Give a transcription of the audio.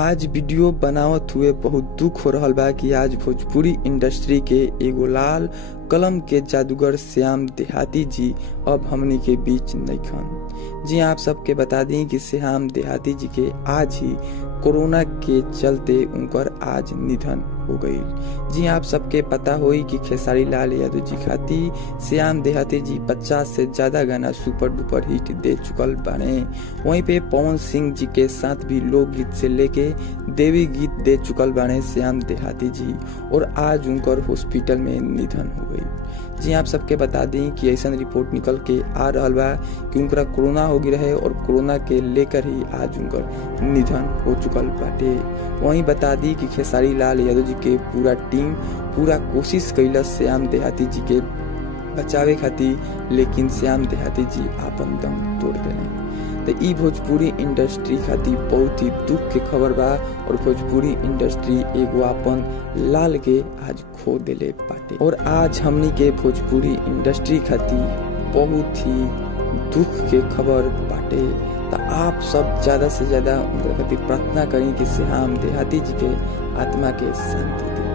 आज वीडियो बनावत हुए बहुत दुख हो रहल बा कि आज भोजपुरी इंडस्ट्री के एगो लाल कलम के जादूगर श्याम देहाती जी अब हमनी के बीच नइखन। जी आप सबके बता दी कि श्याम देहाती जी के आज ही कोरोना के चलते उनकर आज निधन हो गई। जी आप सबके पता होई कि खेसारी लाल यादव जी खातिर श्याम देहाती जी 50 से ज्यादा गाना सुपर डुपर हिट दे चुकल बाने। वहीं पे पवन सिंह जी के साथ भी लोकगीत से लेके देवी गीत दे चुकल बाने श्याम देहाती जी, और आज उनकर हॉस्पिटल में निधन हो गई। जी आप सबके बता दी कि ऐसा रिपोर्ट निकल के आ रहा बा कि उनका कोरोना हो गई रहे और कोरोना के लेकर ही आज उनकर निधन हो चुकल बाटे। वहीं बता दी कि खेसारी लाल यादव जी के पूरा टीम पूरा कोशिश कैलस श्याम देहाती जी के बचावे खातिर, लेकिन श्याम देहाती जी आपन दम तोड़ देले। तो ई भोजपुरी इंडस्ट्री खातिर बहुत ही दुख के खबर बा, और भोजपुरी इंडस्ट्री एगो आपन लाल के आज खो देले बाटे। और आज हमनी के भोजपुरी इंडस्ट्री खातिर बहुत ही दुख के खबर बाटे। तो आप सब ज्यादा से ज्यादा उनके खातिर प्रार्थना करें कि श्याम देहाती जी के आत्मा के शांति दे।